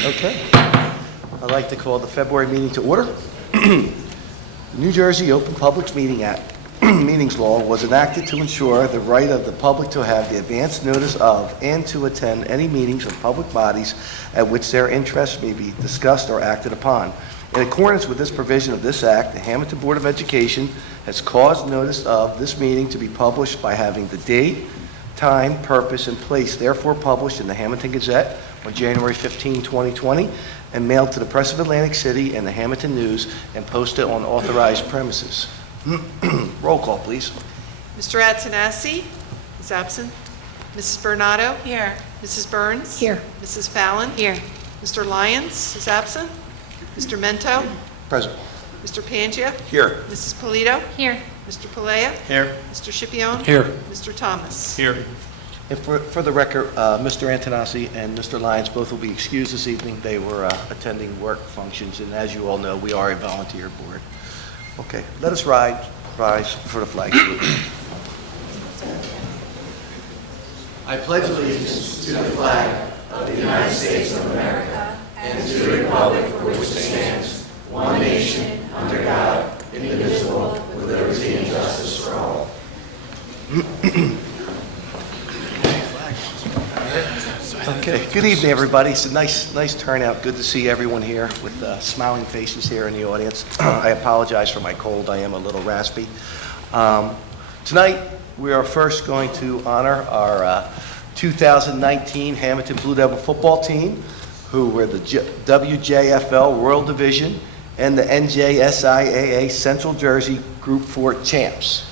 Okay. I'd like to call the February meeting to order. New Jersey Open Public Meetings Law was enacted to ensure the right of the public to have the advance notice of and to attend any meetings of public bodies at which their interests may be discussed or acted upon. In accordance with this provision of this act, the Hammonton Board of Education has caused notice of this meeting to be published by having the date, time, purpose, and place therefore published in the Hammonton Gazette on January 15, 2020, and mailed to the Press of Atlantic City and the Hammonton News and posted on authorized premises. Roll call, please. Mr. Attanasi is absent. Mrs. Bernardo? Here. Mrs. Burns? Here. Mrs. Fallon? Here. Mr. Lyons is absent. Mr. Mento? Present. Mr. Pangia? Here. Mrs. Polito? Here. Mr. Palea? Here. Mr. Scipione? Here. Mr. Thomas? Here. And for the record, Mr. Antonassi and Mr. Lyons both will be excused this evening. They were attending work functions, and as you all know, we are a volunteer board. Okay, let us rise for the flag salute. I pledge allegiance to the flag of the United States of America and to the republic for which it stands, one nation, under God, indivisible, with liberty and justice for all. Okay, good evening, everybody. It's a nice turnout. Good to see everyone here with smiling faces here in the audience. I apologize for my cold. I am a little raspy. Tonight, we are first going to honor our 2019 Hammonton Blue Devil football team, who were the WJFL World Division and the NJSIAA Central Jersey Group 4 champs.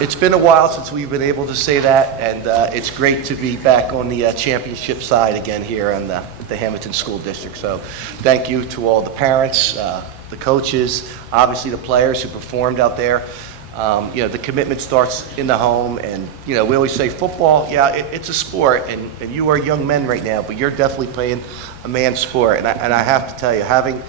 It's been a while since we've been able to say that, and it's great to be back on the championship side again here in the Hammonton School District. So thank you to all the parents, the coaches, obviously the players who performed out there. The commitment starts in the home, and we always say football, it's a sport, and you are young men right now, but you're definitely playing a man's sport. And I have to tell you,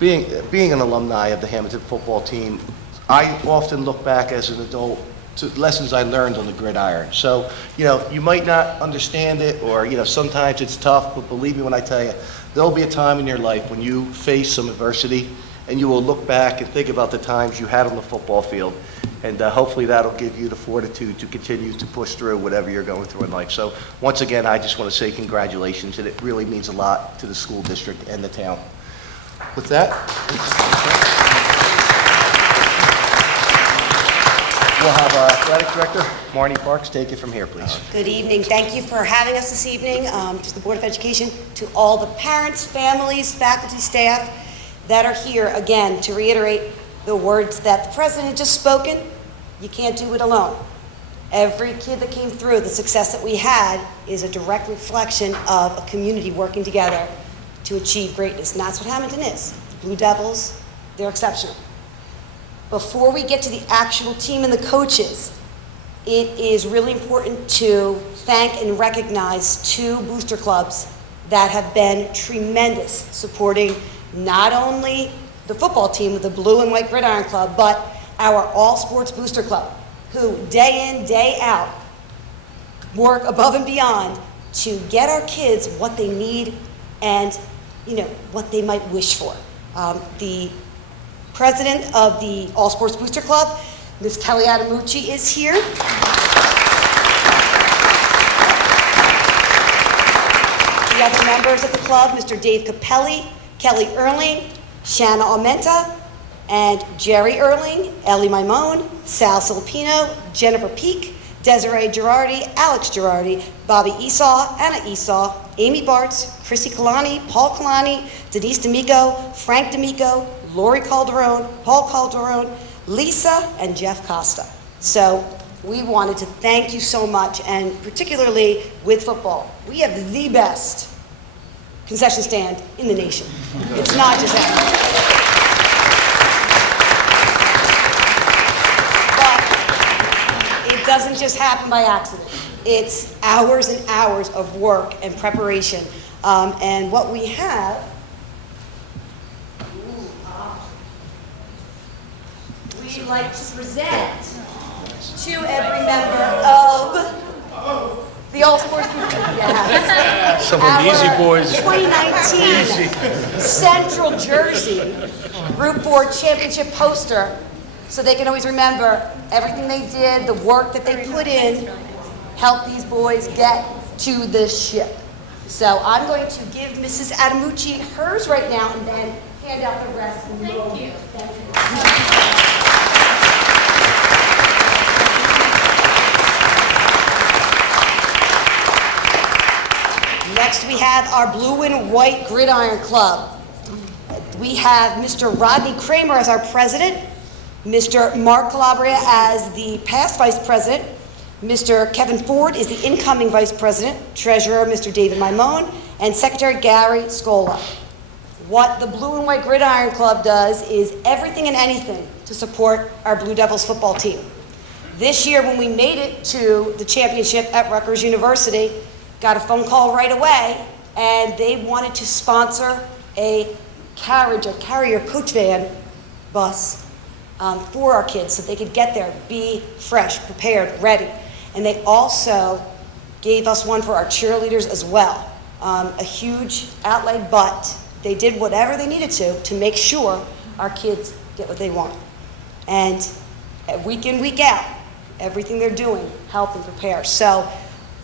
being an alumni of the Hammonton football team, I often look back as an adult to lessons I learned on the gridiron. So, you might not understand it, or, sometimes it's tough, but believe me when I tell you, there'll be a time in your life when you face some adversity, and you will look back and think about the times you had on the football field. And hopefully that'll give you the fortitude to continue to push through whatever you're going through in life. So once again, I just want to say congratulations, and it really means a lot to the school district and the town. With that, we'll have our athletic director, Marnie Parks, take it from here, please. Good evening. Thank you for having us this evening, to the Board of Education, to all the parents, families, faculty, staff that are here, again, to reiterate the words that the President had just spoken. You can't do it alone. Every kid that came through, the success that we had is a direct reflection of a community working together to achieve greatness, and that's what Hammonton is. The Blue Devils, they're exceptional. Before we get to the actual team and the coaches, it is really important to thank and recognize two booster clubs that have been tremendous, supporting not only the football team with the Blue and White Gridiron Club, but our All Sports Booster Club, who day in, day out, work above and beyond to get our kids what they need and what they might wish for. The president of the All Sports Booster Club, Ms. Kelly Adamucci, is here. The other members of the club, Mr. Dave Capelli, Kelly Erling, Shanna Almenta, and Jerry Erling, Ellie Maimone, Sal Filipino, Jennifer Peak, Desiree Girardi, Alex Girardi, Bobby Esau, Anna Esau, Amy Bartz, Chrissy Kalani, Paul Kalani, Denise D'Amico, Frank D'Amico, Lori Calderon, Paul Calderon, Lisa, and Jeff Costa. So we wanted to thank you so much, and particularly with football. We have the best concession stand in the nation. It's not just that. But it doesn't just happen by accident. It's hours and hours of work and preparation. And what we have, we'd like to present to every member of the All-Sports Team. Yes. Some of the easy boys. 2019 Central Jersey Group 4 Championship poster, so they can always remember everything they did, the work that they put in, help these boys get to this ship. So I'm going to give Mrs. Adamucci hers right now and then hand out the rest. Thank you. Next, we have our Blue and White Gridiron Club. We have Mr. Rodney Kramer as our president, Mr. Mark Calabria as the past vice president, Mr. Kevin Ford is the incoming vice president, treasurer Mr. David Maimone, and Secretary Gary Scola. What the Blue and White Gridiron Club does is everything and anything to support our Blue Devils football team. This year, when we made it to the championship at Rutgers University, got a phone call right away, and they wanted to sponsor a carrier coach van bus for our kids so they could get there, be fresh, prepared, ready. And they also gave us one for our cheerleaders as well. A huge outlay, but they did whatever they needed to make sure our kids get what they want. And week in, week out, everything they're doing, help and prepare. So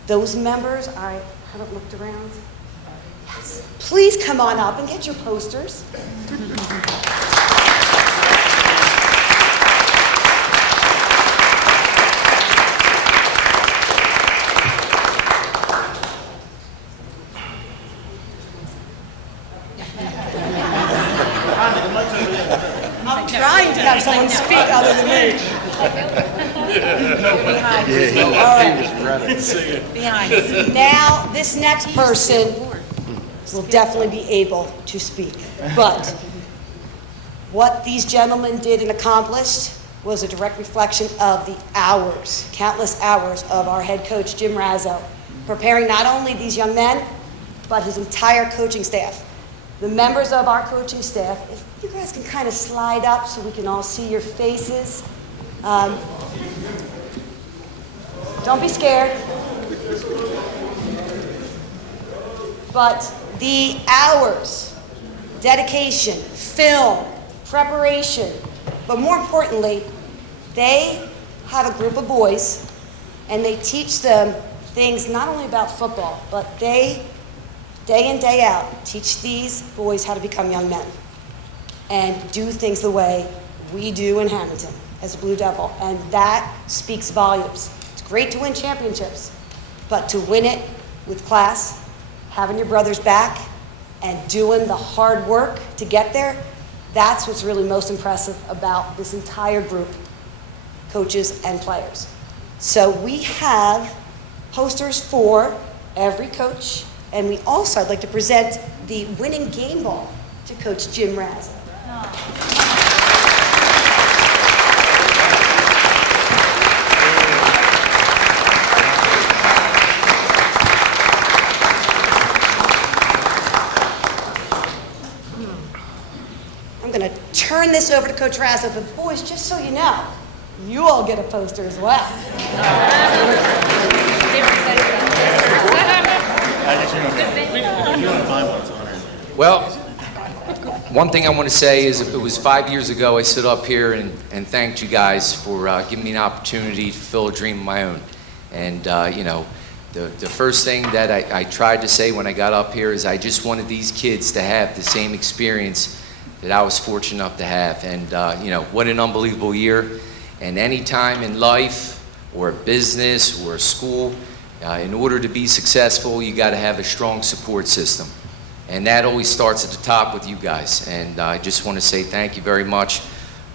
those members, I haven't looked around. Yes. Please come on up and get your posters. I'm trying to have someone speak other than me. Behind us. Now, this next person will definitely be able to speak. But what these gentlemen did and accomplished was a direct reflection of the hours, countless hours of our head coach, Jim Razzo, preparing not only these young men, but his entire coaching staff. The members of our coaching staff, if you guys can kind of slide up so we can all see your faces. Don't be scared. But the hours, dedication, film, preparation, but more importantly, they have a group of boys and they teach them things not only about football, but they, day in, day out, teach these boys how to become young men and do things the way we do in Hammonton as a Blue Devil. And that speaks volumes. It's great to win championships, but to win it with class, having your brothers back, and doing the hard work to get there, that's what's really most impressive about this entire group, coaches and players. So we have posters for every coach, and we also, I'd like to present the winning game ball to Coach Jim Razzo. I'm going to turn this over to Coach Razzo, but boys, just so you know, you all get a poster as well. Well, one thing I want to say is it was 5 years ago I stood up here and thanked you guys for giving me an opportunity to fulfill a dream of my own. And, you know, the first thing that I tried to say when I got up here is I just wanted these kids to have the same experience that I was fortunate enough to have. And, you know, what an unbelievable year. And any time in life or a business or a school, in order to be successful, you got to have a strong support system. And that always starts at the top with you guys. And I just want to say thank you very much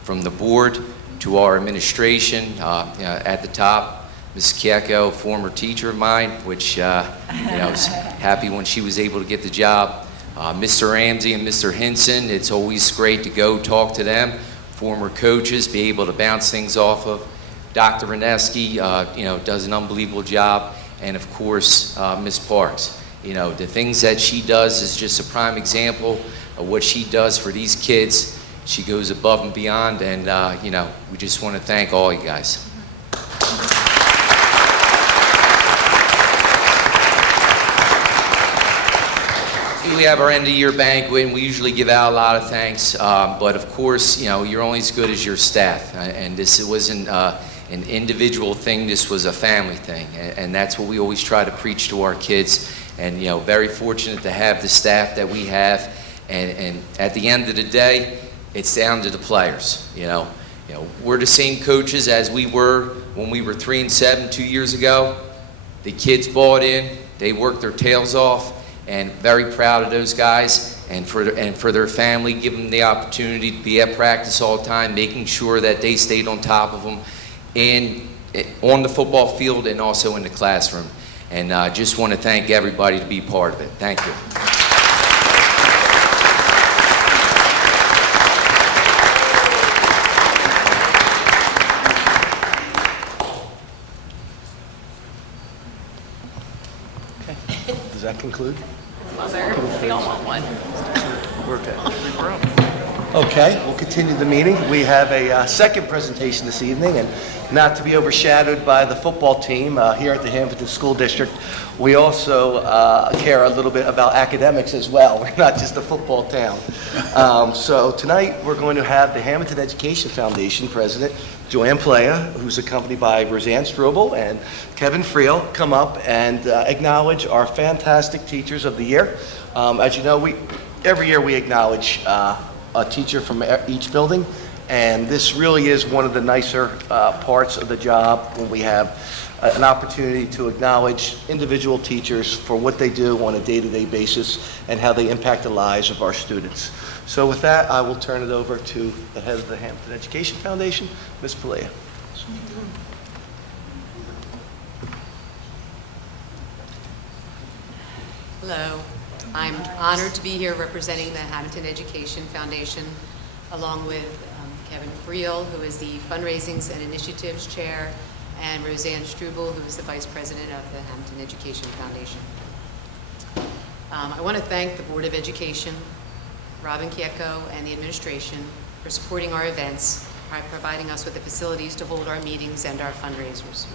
from the board to our administration at the top. Ms. Kieko, former teacher of mine, which you know, was happy when she was able to get the job. Mr. Ramsey and Mr. Hinson, it's always great to go talk to them. Former coaches, be able to bounce things off of. Dr. Reneski, you know, does an unbelievable job. And of course, Ms. Parks. You know, the things that she does is just a prime example of what she does for these kids. She goes above and beyond, and we just want to thank all you guys. We have our end-of-year banquet, and we usually give out a lot of thanks. But of course, you're only as good as your staff. And this wasn't an individual thing. This was a family thing, and that's what we always try to preach to our kids. And very fortunate to have the staff that we have. And at the end of the day, it's down to the players. We're the same coaches as we were when we were 3-7 2 years ago. The kids bought in. They worked their tails off. And very proud of those guys, and for their family, giving them the opportunity to be at practice all the time, making sure that they stayed on top of them on the football field and also in the classroom. And just want to thank everybody to be part of it. Thank you. Okay. Does that conclude? We all want one. We're good. Okay, we'll continue the meeting. We have a second presentation this evening, and not to be overshadowed by the football team here at the Hammonton School District, we also care a little bit about academics as well. We're not just a football town. So tonight we're going to have the Hammonton Education Foundation President, Joanne Playa, who's accompanied by Roseanne Strobel and Kevin Friel, come up and acknowledge our fantastic teachers of the year. As you know, every year we acknowledge a teacher from each building, and this really is one of the nicer parts of the job when we have an opportunity to acknowledge individual teachers for what they do on a day-to-day basis and how they impact the lives of our students. So with that, I will turn it over to the head of the Hammonton Education Foundation, Ms. Pelea. Hello. I'm honored to be here representing the Hammonton Education Foundation, along with Kevin Friel, who is the Fundraisings and Initiatives Chair, and Roseanne Strubel, who is the Vice President of the Hammonton Education Foundation. I want to thank the Board of Education, Robin Kieko, and the administration for supporting our events by providing us with the facilities to hold our meetings and our fundraisers.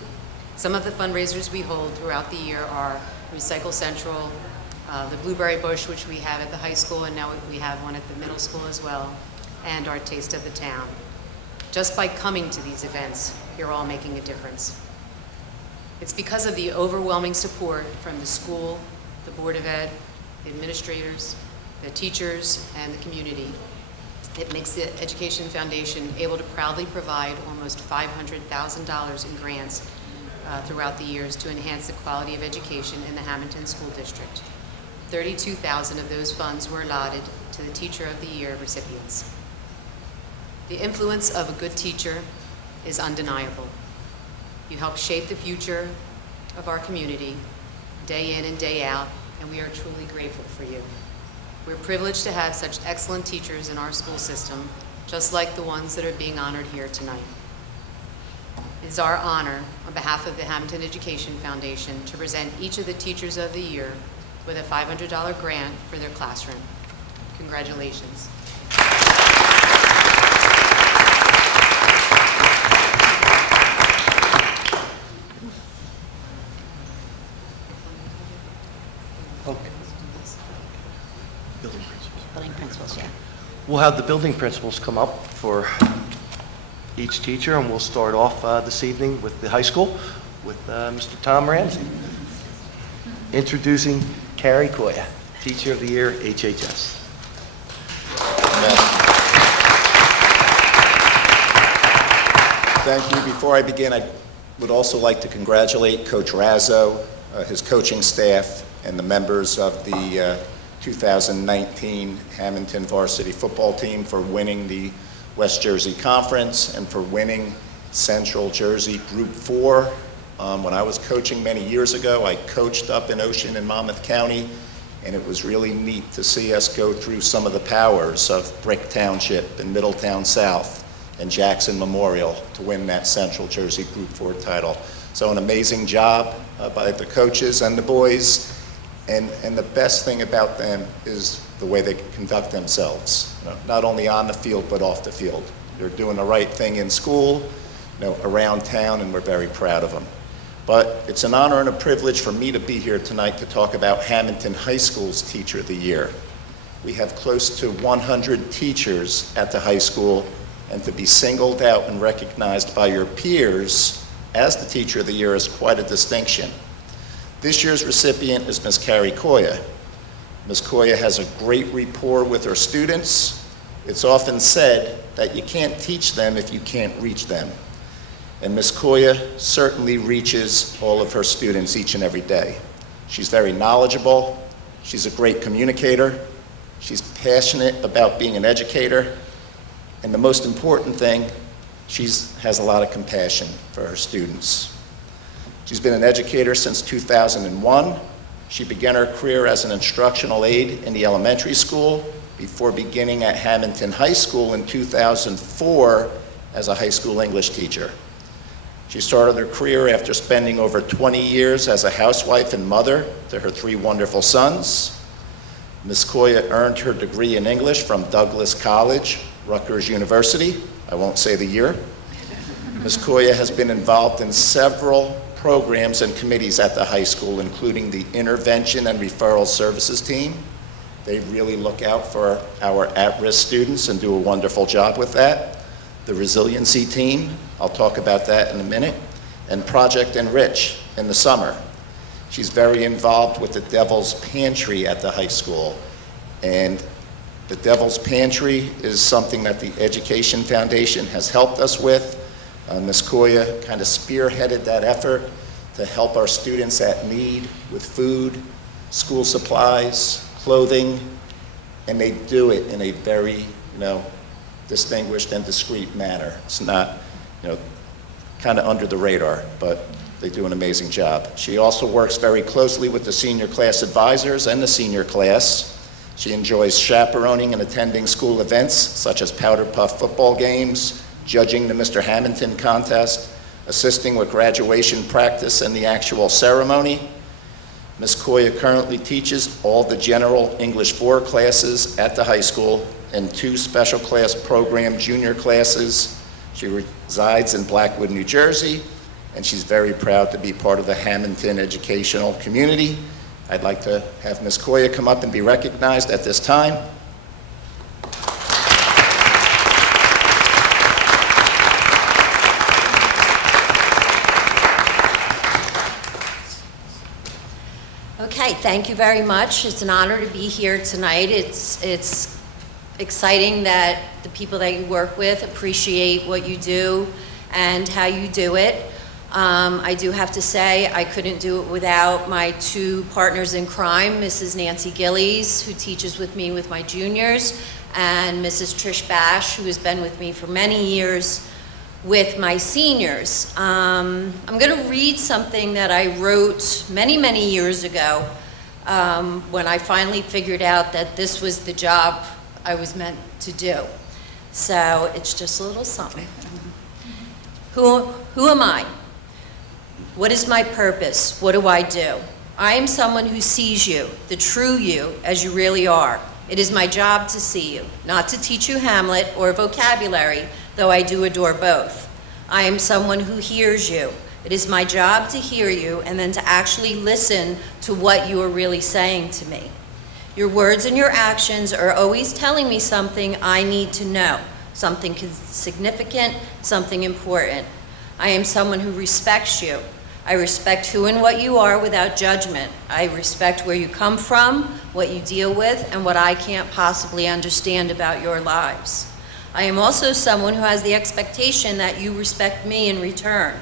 Some of the fundraisers we hold throughout the year are Recycle Central, the Blueberry Bush, which we have at the high school, and now we have one at the middle school as well, and our Taste of the Town. Just by coming to these events, you're all making a difference. It's because of the overwhelming support from the school, the Board of Ed, the administrators, the teachers, and the community. It makes the Education Foundation able to proudly provide almost $500,000 in grants throughout the years to enhance the quality of education in the Hammonton School District. 32,000 of those funds were allotted to the Teacher of the Year recipients. The influence of a good teacher is undeniable. You help shape the future of our community day in and day out, and we are truly grateful for you. We're privileged to have such excellent teachers in our school system, just like the ones that are being honored here tonight. It is our honor, on behalf of the Hammonton Education Foundation, to present each of the Teachers of the Year with a $500 grant for their classroom. Congratulations. Okay. Building principals, yeah. We'll have the building principals come up for each teacher, and we'll start off this evening with the high school with Mr. Tom Ramsey. Introducing Carrie Koya, Teacher of the Year, HHS. Thank you. Before I begin, I would also like to congratulate Coach Razzo, his coaching staff, and the members of the 2019 Hammonton varsity football team for winning the West Jersey Conference and for winning Central Jersey Group 4. When I was coaching many years ago, I coached up in Ocean and Monmouth County, and it was really neat to see us go through some of the powers of Brick Township and Middletown South and Jackson Memorial to win that Central Jersey Group 4 title. So an amazing job by the coaches and the boys. And the best thing about them is the way they conduct themselves, not only on the field, but off the field. They're doing the right thing in school, around town, and we're very proud of them. But it's an honor and a privilege for me to be here tonight to talk about Hammonton High School's Teacher of the Year. We have close to 100 teachers at the high school, and to be singled out and recognized by your peers as the Teacher of the Year is quite a distinction. This year's recipient is Ms. Carrie Koya. Ms. Koya has a great rapport with her students. It's often said that you can't teach them if you can't reach them. And Ms. Koya certainly reaches all of her students each and every day. She's very knowledgeable. She's a great communicator. She's passionate about being an educator. And the most important thing, she has a lot of compassion for her students. She's been an educator since 2001. She began her career as an instructional aide in the elementary school before beginning at Hammonton High School in 2004 as a high school English teacher. She started her career after spending over 20 years as a housewife and mother to her 3 wonderful sons. Ms. Koya earned her degree in English from Douglas College, Rutgers University. I won't say the year. Ms. Koya has been involved in several programs and committees at the high school, including the Intervention and Referral Services team. They really look out for our at-risk students and do a wonderful job with that. The Resiliency team, I'll talk about that in a minute, and Project Enrich in the summer. She's very involved with the Devil's Pantry at the high school. And the Devil's Pantry is something that the Education Foundation has helped us with. Ms. Koya kind of spearheaded that effort to help our students at need with food, school supplies, clothing, and they do it in a very, distinguished and discreet manner. It's not, kind of under the radar, but they do an amazing job. She also works very closely with the senior class advisors and the senior class. She enjoys chaperoning and attending school events such as Powder Puff football games, judging the Mr. Hammonton contest, assisting with graduation practice and the actual ceremony. Ms. Koya currently teaches all the general English 4 classes at the high school and 2 special class program junior classes. She resides in Blackwood, New Jersey, and she's very proud to be part of the Hammonton educational community. I'd like to have Ms. Koya come up and be recognized at this time. Okay, thank you very much. It's an honor to be here tonight. It's exciting that the people that you work with appreciate what you do and how you do it. I do have to say I couldn't do it without my 2 partners in crime, Mrs. Nancy Gillies, who teaches with me with my juniors, and Mrs. Trish Bash, who has been with me for many years with my seniors. I'm going to read something that I wrote many, many years ago when I finally figured out that this was the job I was meant to do. So it's just a little something. Who am I? What is my purpose? What do I do? I am someone who sees you, the true you, as you really are. It is my job to see you, not to teach you Hamlet or vocabulary, though I do adore both. I am someone who hears you. It is my job to hear you and then to actually listen to what you are really saying to me. Your words and your actions are always telling me something I need to know, something significant, something important. I am someone who respects you. I respect who and what you are without judgment. I respect where you come from, what you deal with, and what I can't possibly understand about your lives. I am also someone who has the expectation that you respect me in return.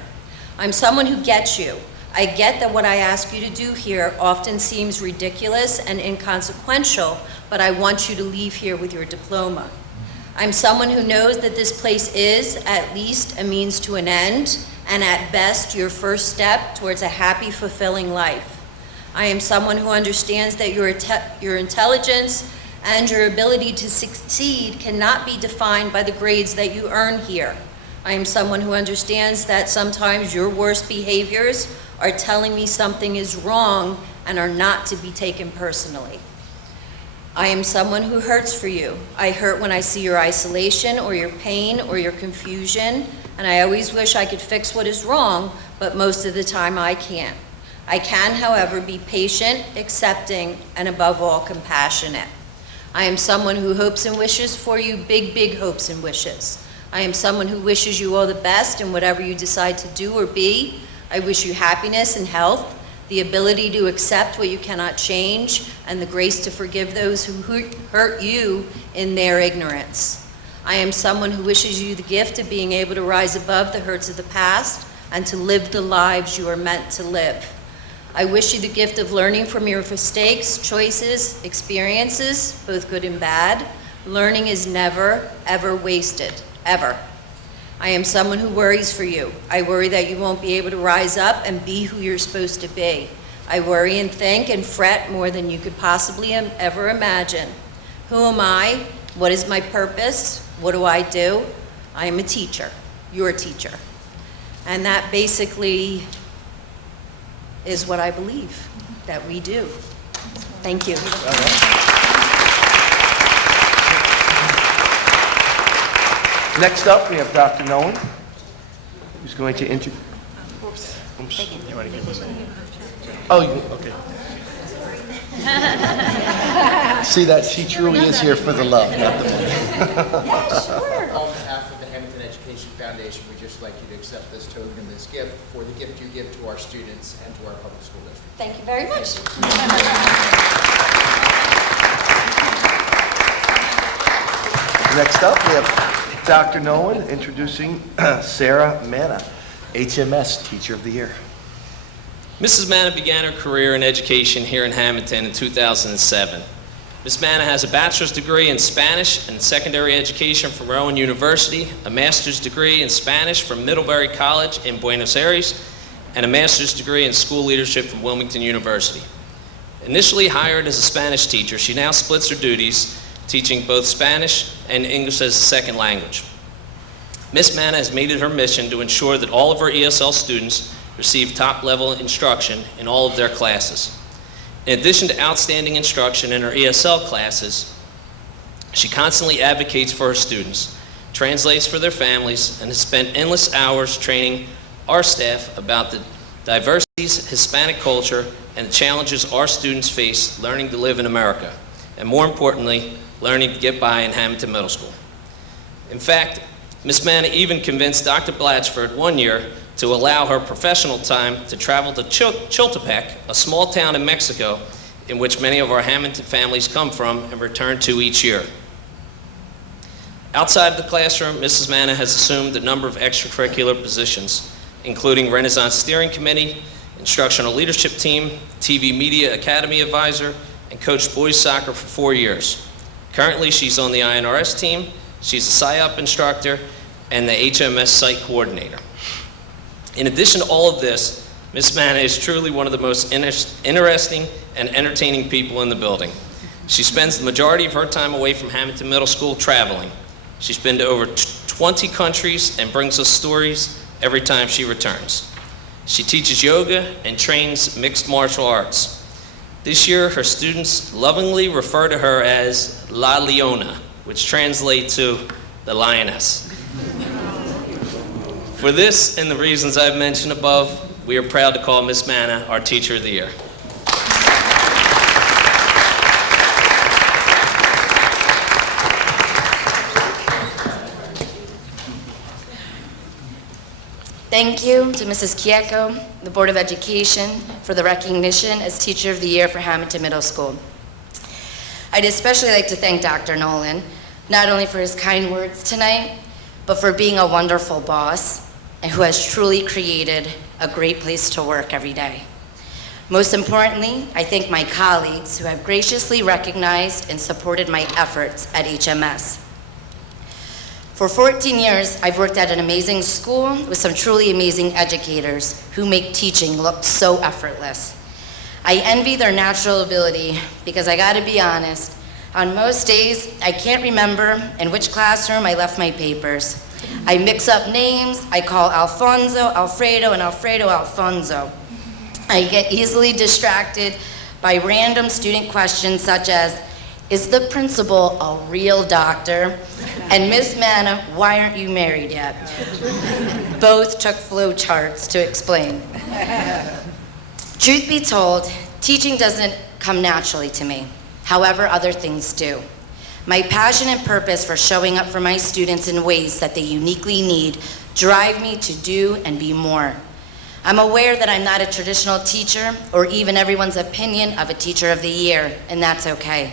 I'm someone who gets you. I get that what I ask you to do here often seems ridiculous and inconsequential, but I want you to leave here with your diploma. I'm someone who knows that this place is, at least, a means to an end, and at best, your first step towards a happy, fulfilling life. I am someone who understands that your intelligence and your ability to succeed cannot be defined by the grades that you earn here. I am someone who understands that sometimes your worst behaviors are telling me something is wrong and are not to be taken personally. I am someone who hurts for you. I hurt when I see your isolation or your pain or your confusion, and I always wish I could fix what is wrong, but most of the time I can't. I can, however, be patient, accepting, and above all, compassionate. I am someone who hopes and wishes for you big, big hopes and wishes. I am someone who wishes you all the best in whatever you decide to do or be. I wish you happiness and health, the ability to accept what you cannot change, and the grace to forgive those who hurt you in their ignorance. I am someone who wishes you the gift of being able to rise above the hurts of the past and to live the lives you are meant to live. I wish you the gift of learning from your mistakes, choices, experiences, both good and bad. Learning is never, ever wasted, ever. I am someone who worries for you. I worry that you won't be able to rise up and be who you're supposed to be. I worry and think and fret more than you could possibly ever imagine. Who am I? What is my purpose? What do I do? I am a teacher, your teacher. And that basically is what I believe that we do. Thank you. Next up, we have Dr. Nolan, who's going to introduce. Oh, okay. See that? She truly is here for the love, not the money. On behalf of the Hammonton Education Foundation, we'd just like you to accept this token, this gift, for the gift you give to our students and to our public school district. Thank you very much. Next up, we have Dr. Nolan introducing Sarah Manna, HMS Teacher of the Year. Mrs. Manna began her career in education here in Hammonton in 2007. Ms. Manna has a bachelor's degree in Spanish and secondary education from Rowan University, a master's degree in Spanish from Middlebury College in Buenos Aires, and a master's degree in school leadership from Wilmington University. Initially hired as a Spanish teacher, she now splits her duties, teaching both Spanish and English as a second language. Ms. Manna has made it her mission to ensure that all of her ESL students receive top-level instruction in all of their classes. In addition to outstanding instruction in her ESL classes, she constantly advocates for her students, translates for their families, and has spent endless hours training our staff about the diversities, Hispanic culture, and the challenges our students face learning to live in America, and more importantly, learning to get by in Hammonton Middle School. In fact, Ms. Manna even convinced Dr. Blatchford one year to allow her professional time to travel to Chiltepec, a small town in Mexico in which many of our Hammonton families come from and return to each year. Outside of the classroom, Mrs. Manna has assumed a number of extracurricular positions, including Renaissance Steering Committee, Instructional Leadership Team, TV Media Academy Advisor, and coached boys soccer for 4 years. Currently, she's on the INRS team, she's a PSYOP instructor, and the HMS site coordinator. In addition to all of this, Ms. Manna is truly one of the most interesting and entertaining people in the building. She spends the majority of her time away from Hammonton Middle School traveling. She's been to over 20 countries and brings us stories every time she returns. She teaches yoga and trains mixed martial arts. This year, her students lovingly refer to her as La Leona, which translates to the lioness. For this and the reasons I've mentioned above, we are proud to call Ms. Manna our Teacher of the Year. Thank you to Mrs. Kieko, the Board of Education, for the recognition as Teacher of the Year for Hammonton Middle School. I'd especially like to thank Dr. Nolan, not only for his kind words tonight, but for being a wonderful boss and who has truly created a great place to work every day. Most importantly, I thank my colleagues who have graciously recognized and supported my efforts at HMS. For 14 years, I've worked at an amazing school with some truly amazing educators who make teaching look so effortless. I envy their natural ability because I gotta be honest, on most days, I can't remember in which classroom I left my papers. I mix up names, I call Alfonso, Alfredo, and Alfredo, Alfonso. I get easily distracted by random student questions such as, is the principal a real doctor? And Miss Manna, why aren't you married yet? Both took flow charts to explain. Truth be told, teaching doesn't come naturally to me. However, other things do. My passion and purpose for showing up for my students in ways that they uniquely need drive me to do and be more. I'm aware that I'm not a traditional teacher or even everyone's opinion of a teacher of the year, and that's okay.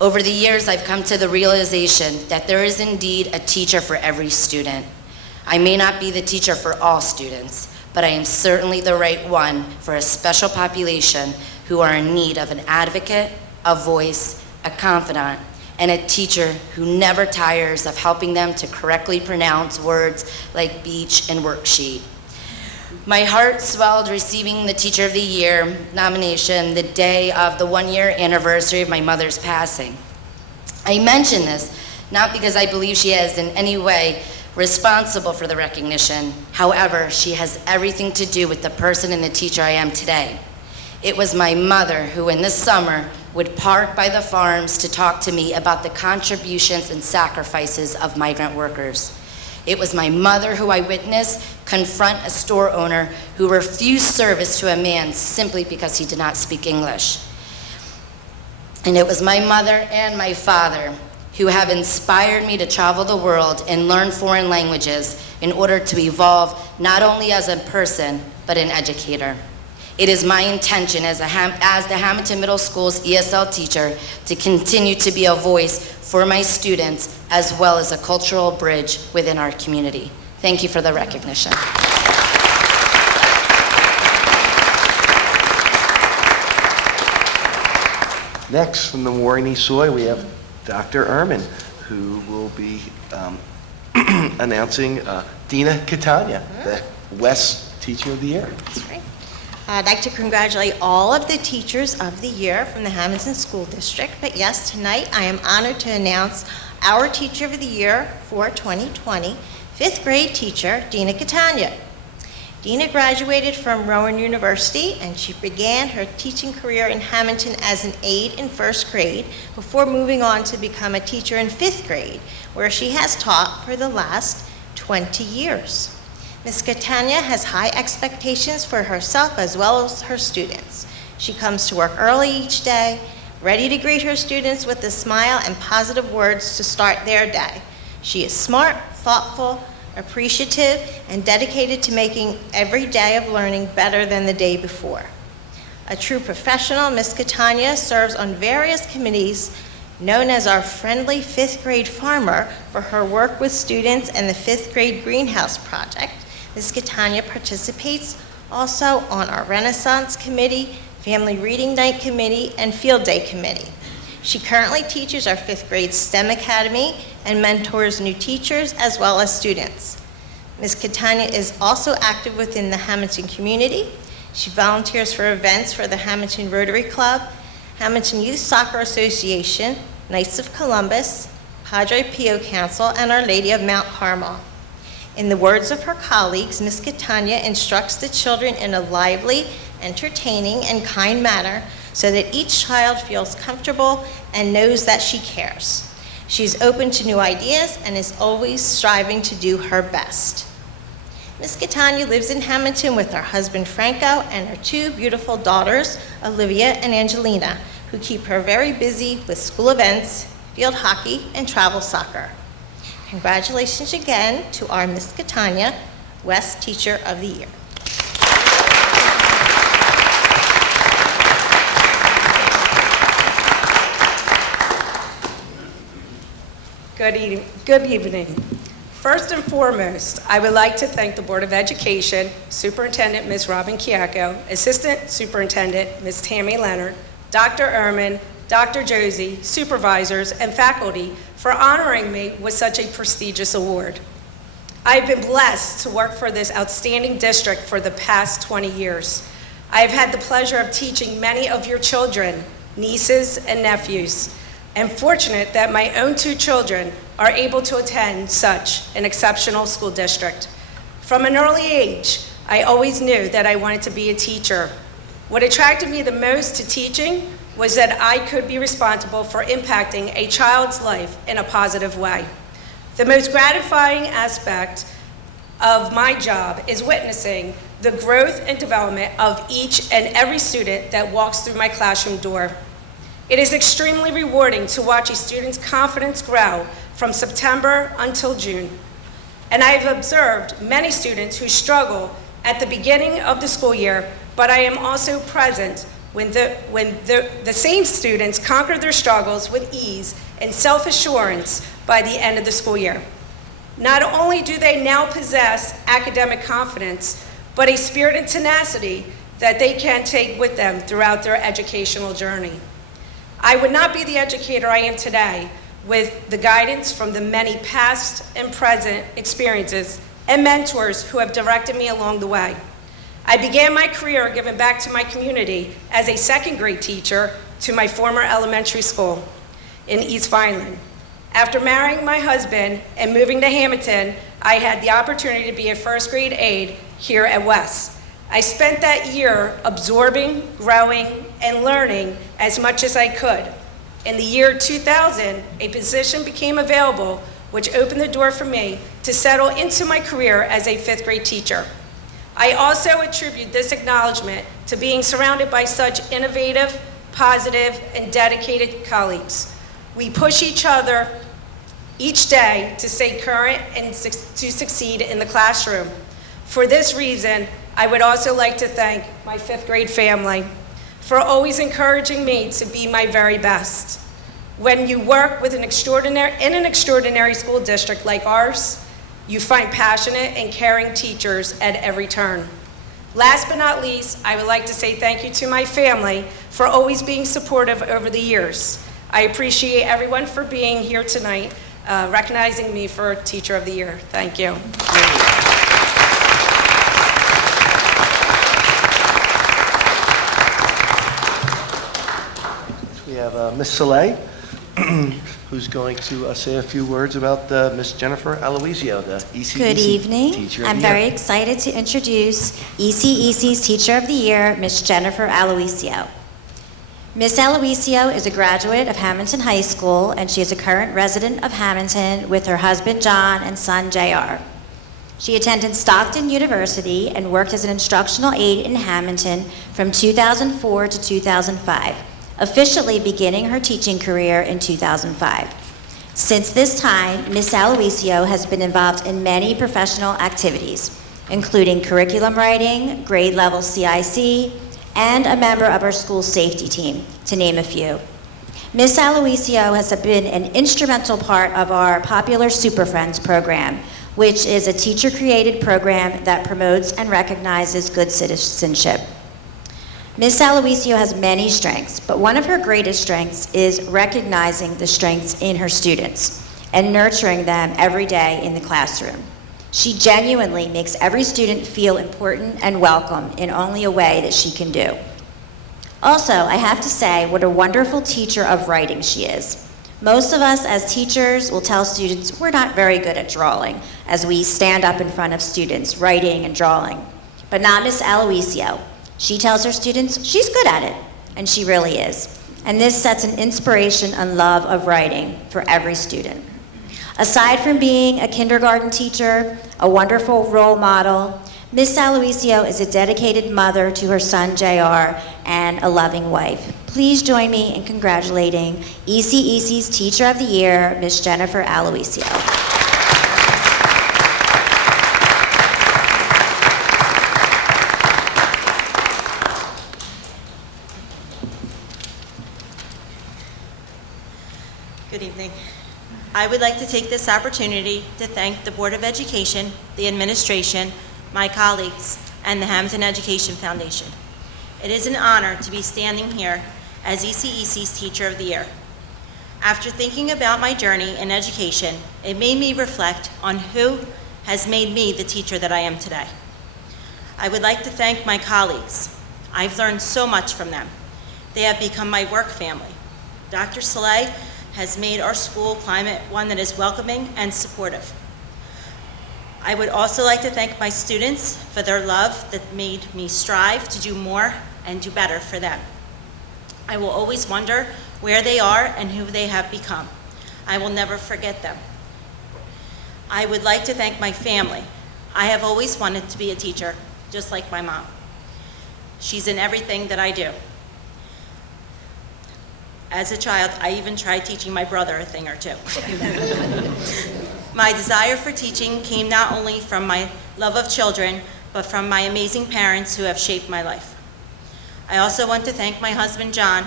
Over the years, I've come to the realization that there is indeed a teacher for every student. I may not be the teacher for all students, but I am certainly the right one for a special population who are in need of an advocate, a voice, a confidant, and a teacher who never tires of helping them to correctly pronounce words like beach and worksheet. My heart swelled receiving the Teacher of the Year nomination the day of the 1-year anniversary of my mother's passing. I mention this not because I believe she is in any way responsible for the recognition. However, she has everything to do with the person and the teacher I am today. It was my mother who in the summer would park by the farms to talk to me about the contributions and sacrifices of migrant workers. It was my mother who I witnessed confront a store owner who refused service to a man simply because he did not speak English. And it was my mother and my father who have inspired me to travel the world and learn foreign languages in order to evolve not only as a person, but an educator. It is my intention as the Hammonton Middle School's ESL teacher to continue to be a voice for my students as well as a cultural bridge within our community. Thank you for the recognition. Next, from the Warren East Soy, we have Dr. Ehrman, who will be announcing Dina Catania, the West Teacher of the Year. That's right. I'd like to congratulate all of the Teachers of the Year from the Hammonton School District. But yes, tonight I am honored to announce our Teacher of the Year for 2020, 5th grade teacher, Dina Catania. Dina graduated from Rowan University and she began her teaching career in Hammonton as an aide in 1st grade before moving on to become a teacher in 5th grade, where she has taught for the last 20 years. Ms. Catania has high expectations for herself as well as her students. She comes to work early each day, ready to greet her students with a smile and positive words to start their day. She is smart, thoughtful, appreciative, and dedicated to making every day of learning better than the day before. A true professional, Ms. Catania serves on various committees known as our Friendly 5th Grade Farmer for her work with students and the 5th Grade Greenhouse Project. Ms. Catania participates also on our Renaissance Committee, Family Reading Night Committee, and Field Day Committee. She currently teaches our 5th grade STEM Academy and mentors new teachers as well as students. Ms. Catania is also active within the Hammonton community. She volunteers for events for the Hammonton Rotary Club, Hammonton Youth Soccer Association, Knights of Columbus, Padre Pio Council, and Our Lady of Mount Carmel. In the words of her colleagues, Ms. Catania instructs the children in a lively, entertaining, and kind manner so that each child feels comfortable and knows that she cares. She's open to new ideas and is always striving to do her best. Ms. Catania lives in Hammonton with her husband Franco and her 2 beautiful daughters, Olivia and Angelina, who keep her very busy with school events, field hockey, and travel soccer. Congratulations again to our Ms. Catania, West Teacher of the Year. Good evening. First and foremost, I would like to thank the Board of Education, Superintendent Ms. Robin Chiacco, Assistant Superintendent Ms. Tammy Leonard, Dr. Ehrman, Dr. Josie, supervisors, and faculty for honoring me with such a prestigious award. I've been blessed to work for this outstanding district for the past 20 years. I've had the pleasure of teaching many of your children, nieces, and nephews, and fortunate that my own 2 children are able to attend such an exceptional school district. From an early age, I always knew that I wanted to be a teacher, What attracted me the most to teaching was that I could be responsible for impacting a child's life in a positive way. The most gratifying aspect of my job is witnessing the growth and development of each and every student that walks through my classroom door. It is extremely rewarding to watch a student's confidence grow from September until June. And I have observed many students who struggle at the beginning of the school year, but I am also present when the same students conquer their struggles with ease and self-assurance by the end of the school year. Not only do they now possess academic confidence, but a spirit and tenacity that they can take with them throughout their educational journey. I would not be the educator I am today with the guidance from the many past and present experiences and mentors who have directed me along the way. I began my career giving back to my community as a second grade teacher to my former elementary school in East Vineland. After marrying my husband and moving to Hammonton, I had the opportunity to be a first grade aide here at West. I spent that year absorbing, growing, and learning as much as I could. In the year 2000, a position became available which opened the door for me to settle into my career as a fifth grade teacher. I also attribute this acknowledgement to being surrounded by such innovative, positive, and dedicated colleagues. We push each other each day to stay current and to succeed in the classroom. For this reason, I would also like to thank my fifth grade family for always encouraging me to be my very best. When you work with in an extraordinary school district like ours, you find passionate and caring teachers at every turn. Last but not least, I would like to say thank you to my family for always being supportive over the years. I appreciate everyone for being here tonight, recognizing me for Teacher of the Year. Thank you. We have Ms. Soleil, who's going to say a few words about Ms. Jennifer Aloisio, the ECEC Good evening. Teacher of I'm the Year. very excited to introduce ECEC's Teacher of the Year, Ms. Jennifer Aloisio. Ms. Aloisio is a graduate of Hammonton High School, and she is a current resident of Hammonton with her husband John and son JR. She attended Stockton University and worked as an instructional aide in Hammonton from 2004 to 2005, officially beginning her teaching career in 2005. Since this time, Ms. Aloisio has been involved in many professional activities, including curriculum writing, grade level CIC, and a member of our school safety team, to name a few. Ms. Aloisio has been an instrumental part of our popular Super Friends program, which is a teacher-created program that promotes and recognizes good citizenship. Ms. Aloisio has many strengths, but one of her greatest strengths is recognizing the strengths in her students and nurturing them every day in the classroom. She genuinely makes every student feel important and welcome in only a way that she can do. Also, I have to say what a wonderful teacher of writing she is. Most of us as teachers will tell students we're not very good at drawing as we stand up in front of students writing and drawing, but not Ms. Aloisio. She tells her students she's good at it, and she really is. And this sets an inspiration and love of writing for every student. Aside from being a kindergarten teacher, a wonderful role model, Ms. Aloisio is a dedicated mother to her son JR and a loving wife. Please join me in congratulating ECEC's Teacher of the Year, Ms. Jennifer Aloisio. Good evening. I would like to take this opportunity to thank the Board of Education, the administration, my colleagues, and the Hammonton Education Foundation. It is an honor to be standing here as ECEC's Teacher of the Year. After thinking about my journey in education, it made me reflect on who has made me the teacher that I am today. I would like to thank my colleagues. I've learned so much from them. They have become my work family. Dr. Soleil has made our school climate one that is welcoming and supportive. I would also like to thank my students for their love that made me strive to do more and do better for them. I will always wonder where they are and who they have become. I will never forget them. I would like to thank my family. I have always wanted to be a teacher, just like my mom. She's in everything that I do. As a child, I even tried teaching my brother a thing or two. My desire for teaching came not only from my love of children, but from my amazing parents who have shaped my life. I also want to thank my husband, John,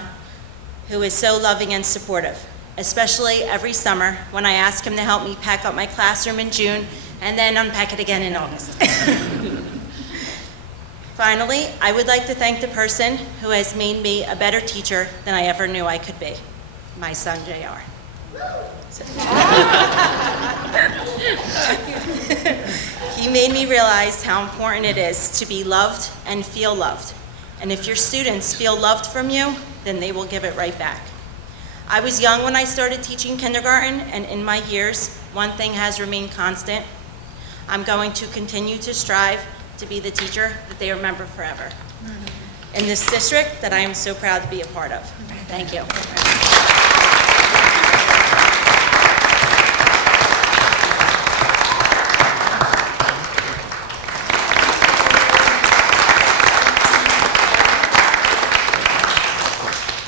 who is so loving and supportive, especially every summer when I ask him to help me pack up my classroom in June and then unpack it again in August. Finally, I would like to thank the person who has made me a better teacher than I ever knew I could be, my son, JR. He made me realize how important it is to be loved and feel loved. And if your students feel loved from you, then they will give it right back. I was young when I started teaching kindergarten, and in my years, one thing has remained constant. I'm going to continue to strive to be the teacher that they remember forever in this district that I am so proud to be a part of. Thank you.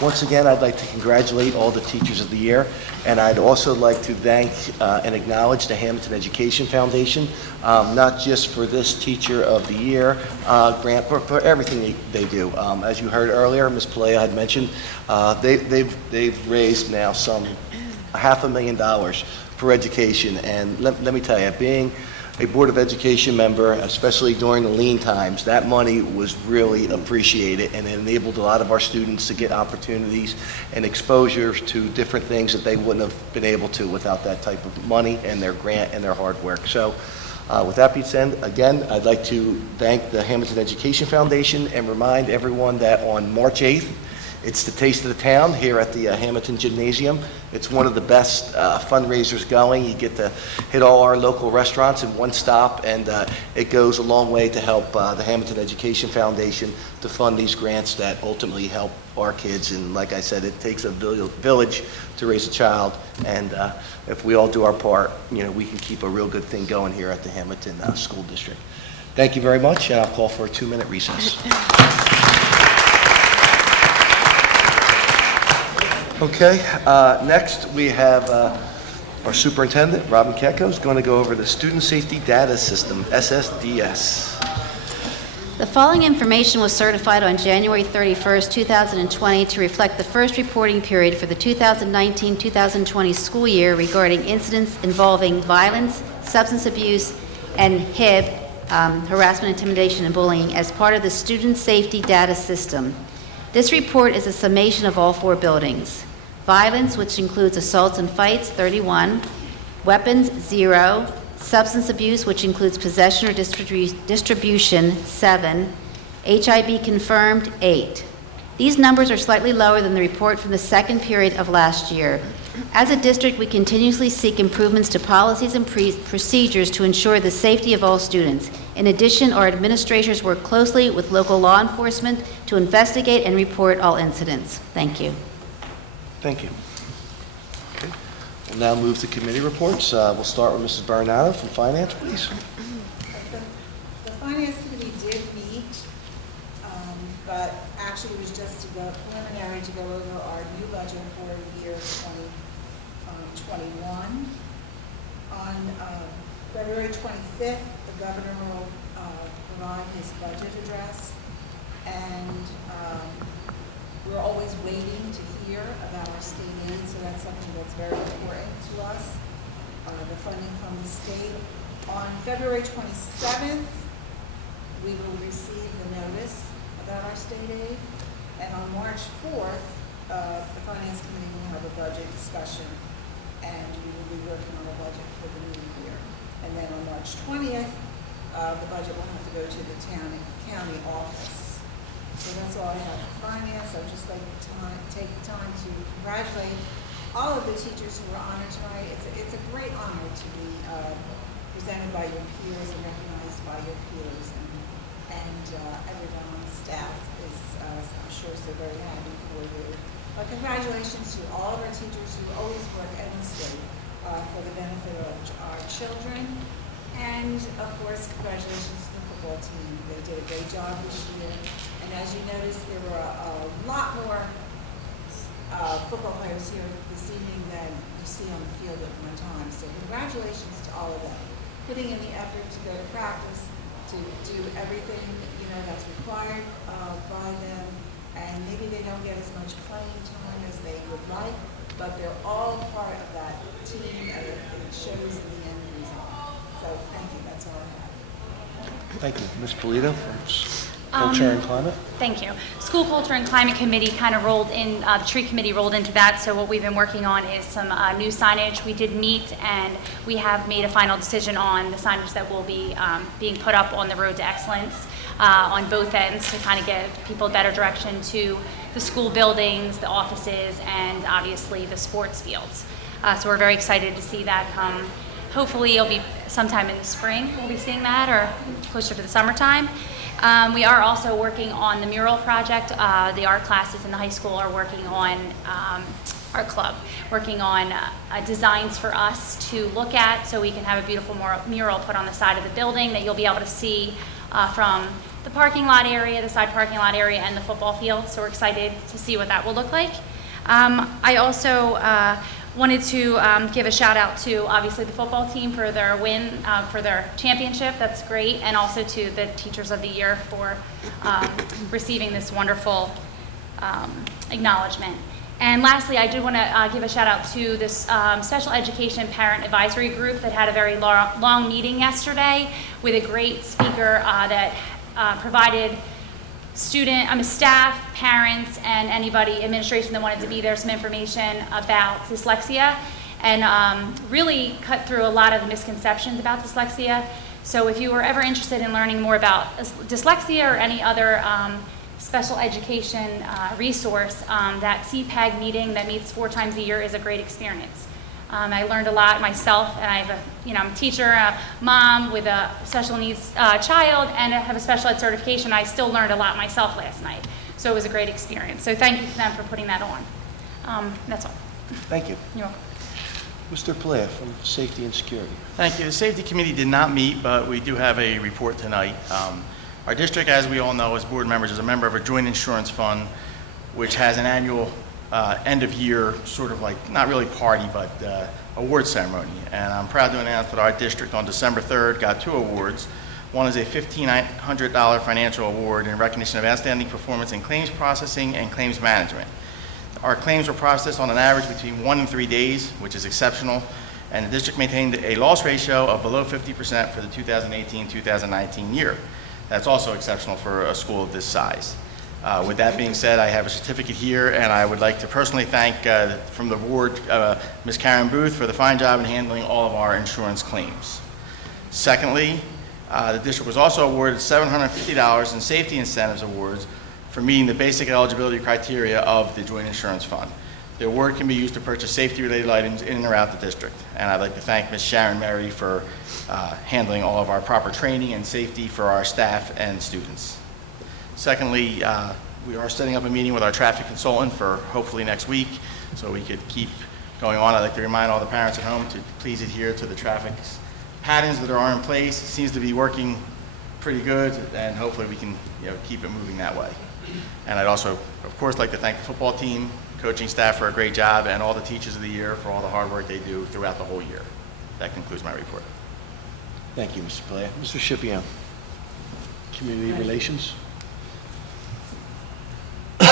Once again, I'd like to congratulate all the Teachers of the Year, and I'd also like to thank and acknowledge the Hammonton Education Foundation, not just for this Teacher of the Year grant, but for everything they do. As you heard earlier, Ms. Palea had mentioned, they've raised now some $500,000 for education, and let me tell you, being a Board of Education member, especially during the lean times, that money was really appreciated, and it enabled a lot of our students to get opportunities and exposure to different things that they wouldn't have been able to without that type of money and their grant and their hard work. So with that being said, again, I'd like to thank the Hammonton Education Foundation and remind everyone that on March 8th, it's the Taste of the Town here at the Hammonton Gymnasium. It's one of the best fundraisers going. You get to hit all our local restaurants in one stop, and it goes a long way to help the Hammonton Education Foundation to fund these grants that ultimately help our kids. And like I said, it takes a village to raise a child, and if we all do our part, we can keep a real good thing going here at the Hammonton School District. Thank you very much, and I'll call for a 2-minute recess. Okay, next we have our superintendent, Robin Kietko, is going to go over the Student Safety Data System, SSDS. The following information was certified on January 31st, 2020 to reflect the first reporting period for the 2019-2020 school year regarding incidents involving violence, substance abuse, and HIB, harassment, intimidation, and bullying, as part of the Student Safety Data System. This report is a summation of all 4 buildings. Violence, which includes assaults and fights, 31. Weapons, 0. Substance abuse, which includes possession or distribution, 7. HIB confirmed, 8. These numbers are slightly lower than the report from the second period of last year. As a district, we continuously seek improvements to policies and procedures to ensure the safety of all students. In addition, our administrators work closely with local law enforcement to investigate and report all incidents. Thank you. Thank you. Okay. We'll now move to committee reports. We'll start with Mrs. Bernardo from Finance, please. The Finance Committee did meet, but actually it was just preliminary to go over our new budget for the year 2021. On February 25th, the governor will provide his budget address, and we're always waiting to hear about our state aid, so that's something that's very important to us, the funding from the state. On February 27th, we will receive the notice about our state aid, and on March 4th, the Finance Committee will have a budget discussion, and we will be working on a budget for the new year. And then on March 20th, the budget will have to go to the county office. So that's all I have for finance. I would just like to take the time to congratulate all of the teachers who were honored tonight. It's a great honor to be presented by your peers and recognized by your peers. and everyone on staff is, I'm sure, so very happy for you. But congratulations to all of our teachers who always work endlessly for the benefit of our children. And of course, congratulations to the football team. They did a great job this year. And as you noticed, there were a lot more football players here this evening than you see on the field at one time. So congratulations to all of them, putting in the effort to go to practice, to do everything that's required by them. And maybe they don't get as much playing time as they would like, but they're all part of that team, and it shows in the end result. So thank you. That's all I have. Thank you. Ms. Polito from Culture and Climate. Thank you. School Culture and Climate Committee kind of rolled in, the tree committee rolled into that, so what we've been working on is some new signage. We did meet and we have made a final decision on the signage that will be being put up on the road to excellence on both ends to kind of give people better direction to the school buildings, the offices, and obviously the sports fields. So we're very excited to see that come. Hopefully it'll be sometime in the spring we'll be seeing that, or closer to the summertime. We are also working on the mural project. The art classes in the high school are working on, art club, working on designs for us to look at so we can have a beautiful mural put on the side of the building that you'll be able to see from the parking lot area, the side parking lot area, and the football field. So we're excited to see what that will look like. I also wanted to give a shout out to obviously the football team for their win, for their championship. That's great. And also to the Teachers of the Year for receiving this wonderful acknowledgement. And lastly, I do want to give a shout out to this special education parent advisory group that had a very long meeting yesterday with a great speaker that provided staff, parents, and anybody, administration that wanted to be there, some information about dyslexia, and really cut through a lot of the misconceptions about dyslexia. So if you were ever interested in learning more about dyslexia or any other special education resource, that CPAG meeting that meets 4 times a year is a great experience. I learned a lot myself, and I have I'm a teacher, a mom with a special needs child, and I have a special ed certification. I still learned a lot myself last night, so it was a great experience. So thank you to them for putting that on. That's all. Thank you. You're welcome. Mr. Blair from Safety and Security. Thank you. The Safety Committee did not meet, but we do have a report tonight. Our district, as we all know as board members, is a member of a joint insurance fund, which has an annual end of year sort of like, not really party, but award ceremony. And I'm proud to announce that our district on December 3rd got 2 awards. One is a $1,500 financial award in recognition of outstanding performance in claims processing and claims management. Our claims were processed on an average between 1 and 3 days, which is exceptional. And the district maintained a loss ratio of below 50% for the 2018-2019 year. That's also exceptional for a school of this size. With that being said, I have a certificate here, and I would like to personally thank, from the board, Ms. Karen Booth for the fine job in handling all of our insurance claims. Secondly, the district was also awarded $750 in safety incentives awards for meeting the basic eligibility criteria of the joint insurance fund. The award can be used to purchase safety-related items in and around the district, and I'd like to thank Ms. Sharon Murray for handling all of our proper training and safety for our staff and students. Secondly, we are setting up a meeting with our traffic consultant for hopefully next week, so we could keep going on. I'd like to remind all the parents at home to please adhere to the traffic patterns that are in place. It seems to be working pretty good, and hopefully we can keep it moving that way. And I'd also, of course, like to thank the football team, coaching staff for a great job, and all the Teachers of the Year for all the hard work they do throughout the whole year. That concludes my report. Thank you, Mr. Blair. Mr. Shipian, Community Relations. I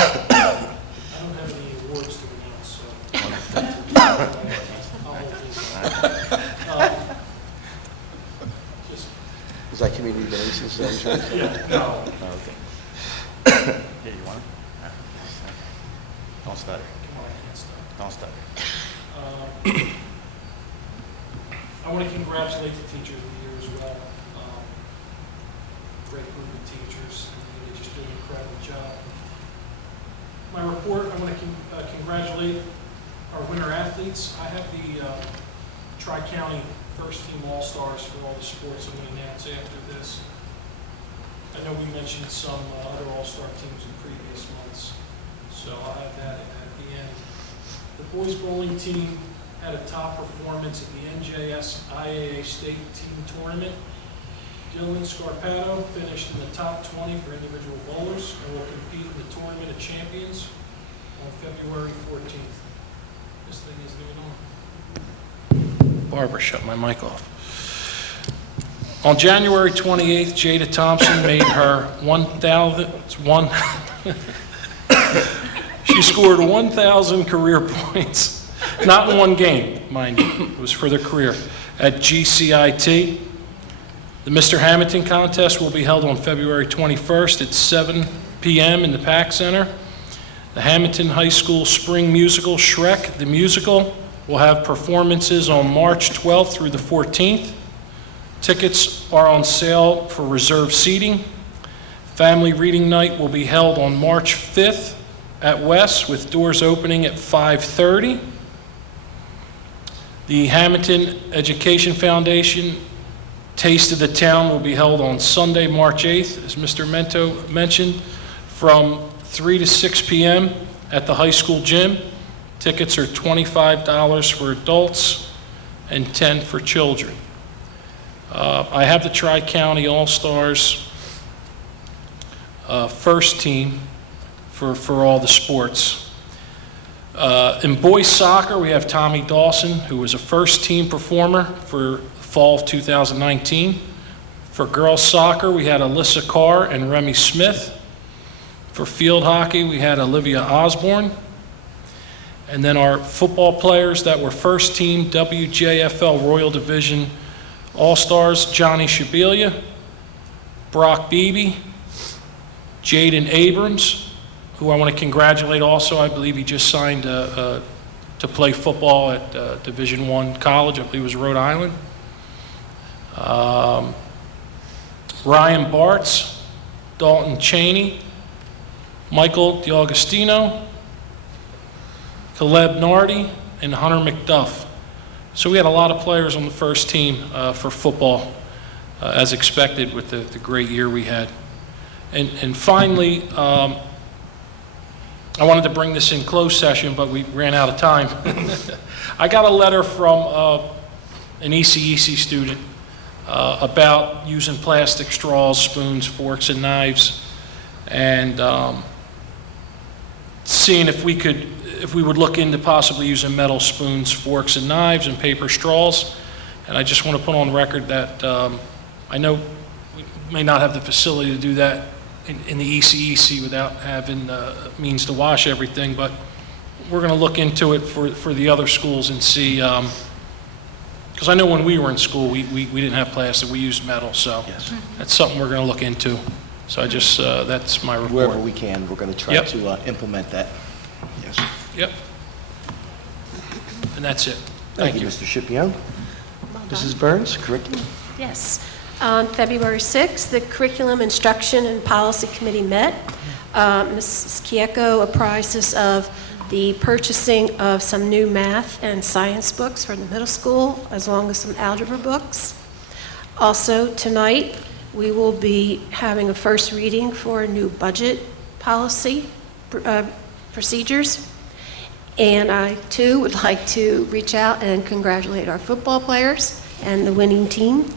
don't have any awards to announce, so Is that Community Relations? Yeah, no. Oh, okay. Yeah, you want it? Don't stutter. Come on, I can't stop. Don't stutter. I want to congratulate the Teachers of the Year as well. Great group of teachers. They just did an incredible job. My report, I want to congratulate our winter athletes. I have the Tri-County first team All-Stars for all the sports I'm going to announce after this. I know we mentioned some other all-star teams in previous months, so I'll have that at the end. The boys bowling team had a top performance at the NJS IAA State Team Tournament. Dylan Scarpato finished in the top 20 for individual bowlers and will compete in the Tournament of Champions on February 14th. This thing is going on. Barbara, shut my mic off. On January 28th, Jada Thompson made her 1,000. She scored 1,000 career points, not in one game, mind you. It was for their career at GCIT. The Mr. Hammonton contest will be held on February 21st at 7 p.m. in the PAC Center. The Hammonton High School Spring Musical, Shrek the Musical, will have performances on March 12th through the 14th. Tickets are on sale for reserved seating. Family Reading Night will be held on March 5th at West, with doors opening at 5:30. The Hammonton Education Foundation Taste of the Town will be held on Sunday, March 8th, as Mr. Mento mentioned, from 3 to 6 p.m. at the high school gym. Tickets are $25 for adults and $10 for children. I have the Tri-County All-Stars first team for all the sports. In boys soccer, we have Tommy Dawson, who was a first team performer for fall of 2019. For girls soccer, we had Alyssa Carr and Remy Smith. For field hockey, we had Olivia Osborne. And then our football players that were first team WJFL Royal Division All-Stars: Johnny Shabelia, Brock Beebe, Jaden Abrams, who I want to congratulate also. I believe he just signed to play football at Division I college. I believe it was Rhode Island. Ryan Bartz, Dalton Cheney, Michael DiAugustino, Caleb Nardi, and Hunter McDuff. So we had a lot of players on the first team for football, as expected with the great year we had. And finally, I wanted to bring this in closed session, but we ran out of time. I got a letter from an ECEC student about using plastic straws, spoons, forks, and knives, and seeing if we would look into possibly using metal spoons, forks, and knives, and paper straws. And I just want to put on record that I know we may not have the facility to do that in the ECEC without having means to wash everything, but we're going to look into it for the other schools and see, because I know when we were in school, we didn't have plastic, we used metal, so yes. That's something we're going to look into. So I just, that's my report. Wherever we can, we're going to try to implement that. Yes. Yep. And that's it. Thank you, Mr. Scipione. Mrs. Burns, curriculum? Yes. On February 6th, the Curriculum Instruction and Policy Committee met. Mrs. Kieko apprised us of the purchasing of some new math and science books for the middle school, as well as some algebra books. Also, tonight, we will be having a first reading for a new budget policy procedures. And I, too, would like to reach out and congratulate our football players and the winning team.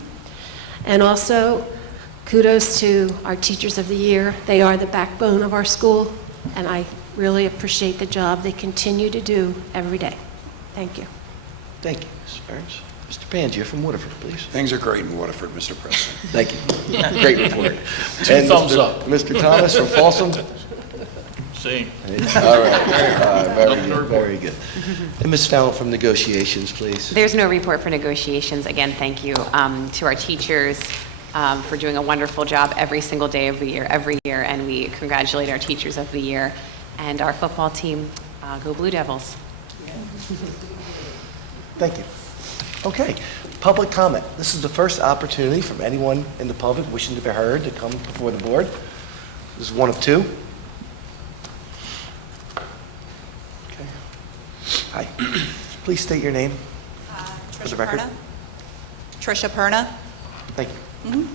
And also, kudos to our Teachers of the Year. They are the backbone of our school, and I really appreciate the job they continue to do every day. Thank you. Thank you, Ms. Burns. Mr. Pangier from Waterford, please. Things are great in Waterford, Mr. President. Thank you. Great report. Two thumbs up. Mr. Thomas from Folsom. Same. All right. Very good. Very good. And Ms. Fallon from Negotiations, please. There's no report for negotiations. Again, thank you to our teachers for doing a wonderful job every single day of the year, every year, and we congratulate our Teachers of the Year and our football team. Go Blue Devils. Thank you. Okay, public comment. This is the first opportunity from anyone in the public wishing to be heard to come before the board. This is one of two. Okay. Hi. Please state your name for the record. Tricia Perna. Thank you.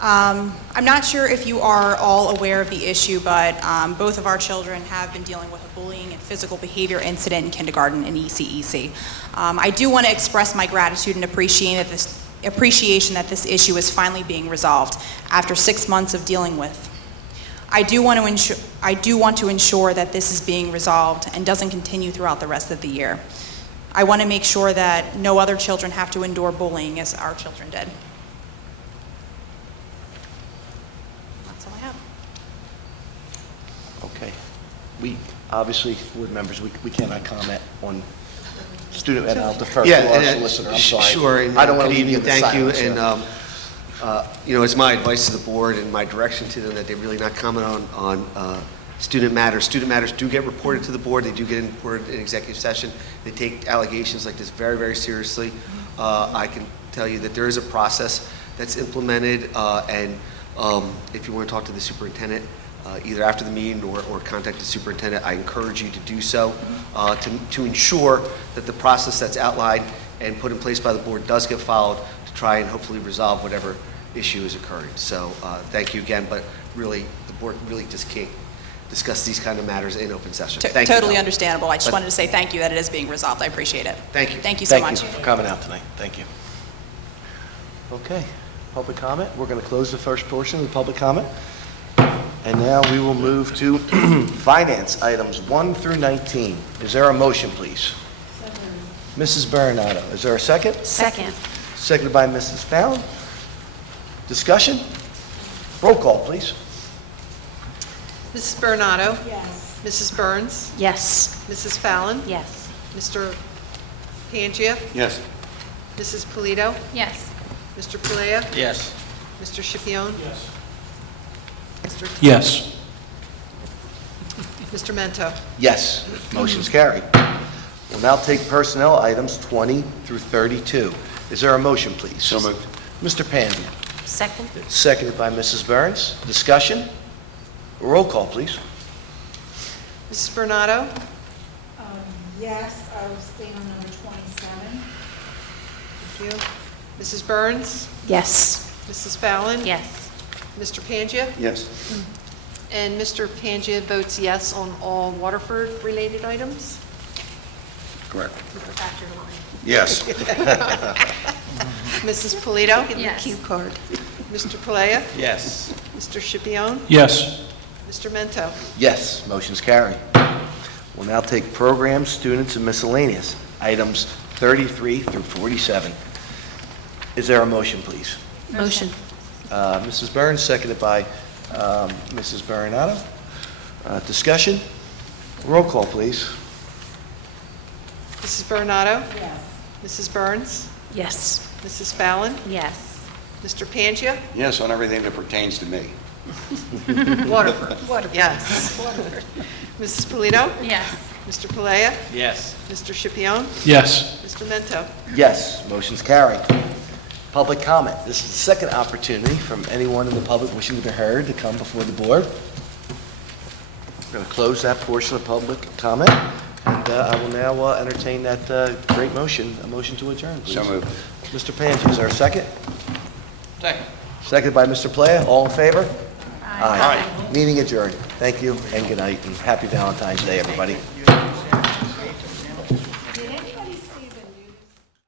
I'm not sure if you are all aware of the issue, but both of our children have been dealing with a bullying and physical behavior incident in kindergarten in ECEC. I do want to express my gratitude and appreciation that this issue is finally being resolved after 6 months of dealing with. I do want to ensure that this is being resolved and doesn't continue throughout the rest of the year. I want to make sure that no other children have to endure bullying as our children did. That's all I have. Okay. We, obviously, board members, we cannot comment on student, and I'll defer to our solicitor, I'm sorry. Sure. And I don't want to good leave you in evening. the Thank you. silence, And, it's my advice to the board and my direction to them that they really not comment on student matters. Student matters do get reported to the board. They do get reported in executive session. They take allegations like this very, very seriously. I can tell you that there is a process that's implemented, and if you want to talk to the superintendent, either after the meeting or contact the superintendent, I encourage you to do so to ensure that the process that's outlined and put in place by the board does get followed to try and hopefully resolve whatever issue is occurring. So thank you again, but really, the board really just can't discuss these kind of matters in open session. Thank you. Totally understandable. I just wanted to say thank you that it is being resolved. I appreciate it. Thank you. Thank you so much. Thank you for coming out tonight. Thank you. Okay, public comment. We're going to close the first portion of the public comment. And now we will move to finance items 1 through 19. Is there a motion, please? Mrs. Baronato, is there a second? Second. Seconded by Mrs. Fallon. Discussion? Roll call, please. Mrs. Baronato? Yes. Mrs. Burns? Yes. Mrs. Fallon? Yes. Mr. Pangia? Yes. Mrs. Polito? Yes. Mr. Pulea? Yes. Mr. Schipione? Yes. Mr. Yes. Mr. Mento? Yes, motion's carried. We'll now take personnel items 20 through 32. Is there a motion, please? So moved. Mr. Pandy, Second. seconded by Mrs. Burns. Discussion? Roll call, please. Mrs. Baronato? Yes, I will stay on number 27. Thank you. Mrs. Burns? Yes. Mrs. Fallon? Yes. Mr. Pangia? Yes. And Mr. Pangia votes yes on all Waterford-related items? Correct. With the factor line. Yes. Mrs. Polito? Yes. Cue card. Mr. Pulea? Yes. Mr. Schipione? Yes. Mr. Mento? Yes, motion's carried. We'll now take programs, students, and miscellaneous, items 33 through 47. Is there a motion, please? Motion. Mrs. Burns, seconded by Mrs. Baronato. Discussion? Roll call, please. Mrs. Baronato? Yes. Mrs. Burns? Yes. Mrs. Fallon? Yes. Mr. Pangia? Yes, on everything that pertains to me. Waterford? Yes. Mrs. Polito? Yes. Mr. Pulea? Yes. Mr. Schipione? Yes. Mr. Mento? Yes, motion's carried. Public comment. This is the second opportunity from anyone in the public wishing to be heard to come before the board. We're going to close that portion of public comment, and I will now entertain that great motion, a motion to adjourn, please. So moved. Mr. Pangi, is there a second? Second. Seconded by Mr. Playa. All in favor? Aye. Meeting adjourned. Thank you, and good night, and happy Valentine's Day, everybody.